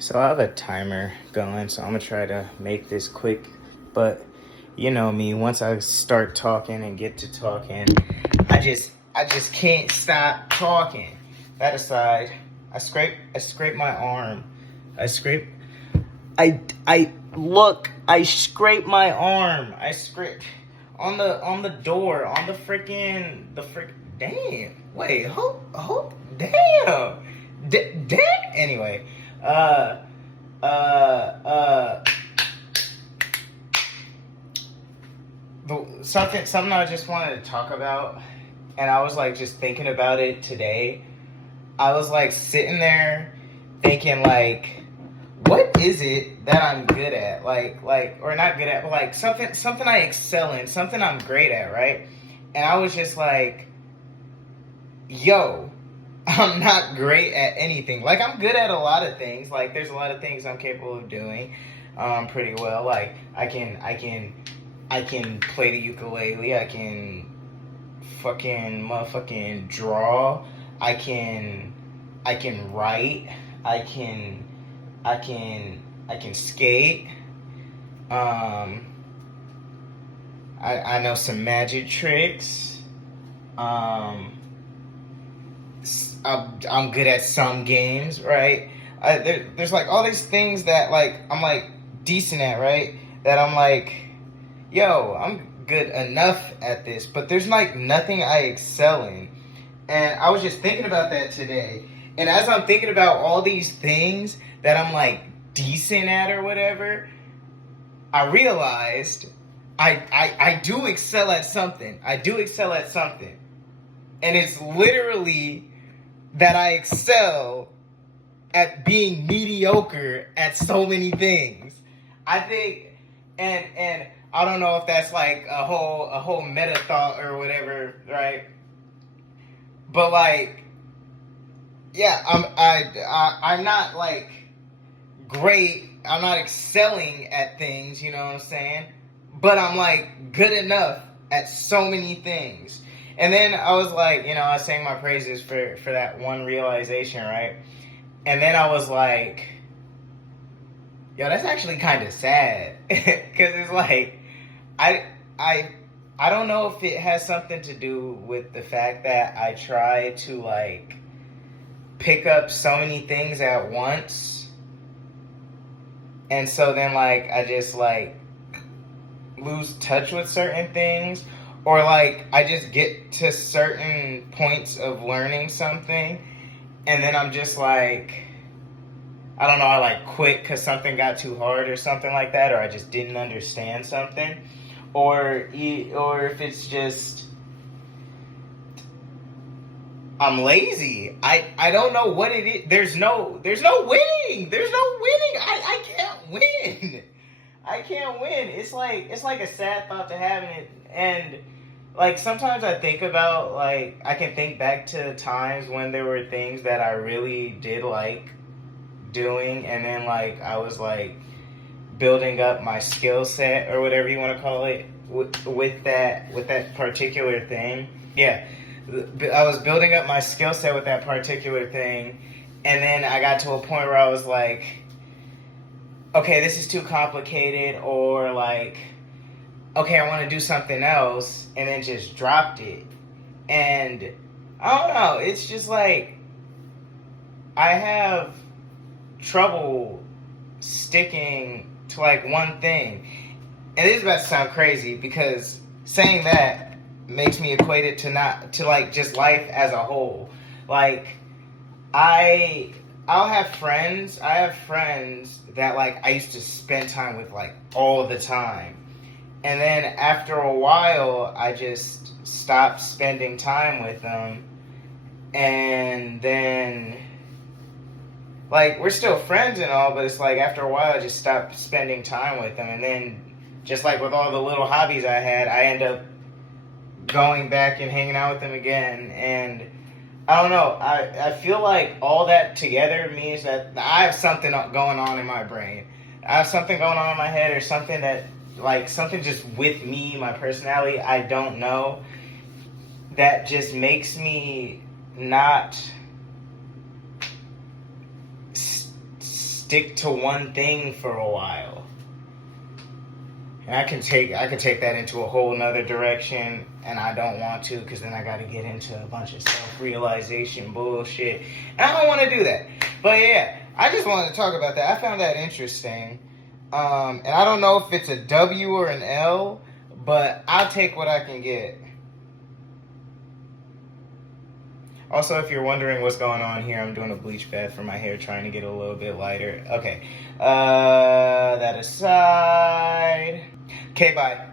So I have a timer going, so I'm gonna try to make this quick. But you know me, once I start talking and get to talking, I just can't stop talking. That aside, I scrape my arm. I scrape I look, I scrape my arm. I scrape on the door, on the frick damn. Wait, damn. Damn. Anyway, uh uh uh something I just wanted to talk about, and I was like just thinking about it today. I was like sitting there thinking like, what is it that I'm good at? Or not good at, but like something I excel in, something I'm great at, right? And I was just like, yo, I'm not great at anything. Like, I'm good at a lot of things. Like, there's a lot of things I'm capable of doing pretty well. Like, I can play the ukulele. I can fucking motherfucking draw. I can write. I can I can skate. Um, I know some magic tricks. Um, I'm good at some games, right? There's like all these things that like I'm like decent at, right? That I'm like, yo, I'm good enough at this, but there's like nothing I excel in. And I was just thinking about that today. And as I'm thinking about all these things that I'm like decent at or whatever, I realized I do excel at something. I do excel at something. And it's literally that I excel at being mediocre at so many things. I think, and I don't know if that's like a whole meta thought or whatever, right? But like, yeah, I'm not like great. I'm not excelling at things, you know what I'm saying? But I'm like good enough at so many things. And then I was like, I sang my praises for that one realization, right? And then I was like, yo, that's actually kind of sad. Cause it's like, I, I, I don't know if it has something to do with the fact that I try to like pick up so many things at once. And so then like, I just like lose touch with certain things, or like I just get to certain points of learning something and then I'm just like, I don't know, I like quit because something got too hard or something like that, or I just didn't understand something, or if it's just I'm lazy. I don't know what it is. There's no winning. I can't win. I can't win. It's like a sad thought to have it. And like sometimes I think about, like, I can think back to times when there were things that I really did like doing, and then like I was like building up my skill set or whatever you want to call it with that particular thing. Yeah, I was building up my skill set with that particular thing, and then I got to a point where I was like, okay, this is too complicated, or like, okay, I want to do something else, and then just dropped it. And I don't know, it's just like I have trouble sticking to like one thing. And this is about to sound crazy because saying that makes me equate it to not to like just life as a whole. Like I I'll have friends. I have friends that like I used to spend time with like all the time. And then after a while I just stopped spending time with them. And then like we're still friends and all, but it's like after a while I just stopped spending time with them, and then just like with all the little hobbies I had, I end up going back and hanging out with them again. And I don't know, I feel like all that together means that I have something going on in my brain. I have something going on in my head, or something that like something just with me, my personality, I don't know, that just makes me not stick to one thing for a while. And I can take that into a whole nother direction, and I don't want to, because then I got to get into a bunch of self-realization bullshit, and I don't want to do that. But yeah, I just wanted to talk about that. I found that interesting, and I don't know if it's a W or an L, but I'll take what I can get. Also, if you're wondering what's going on here, I'm doing a bleach bath for my hair, trying to get a little bit lighter. Okay, that aside. Okay, bye.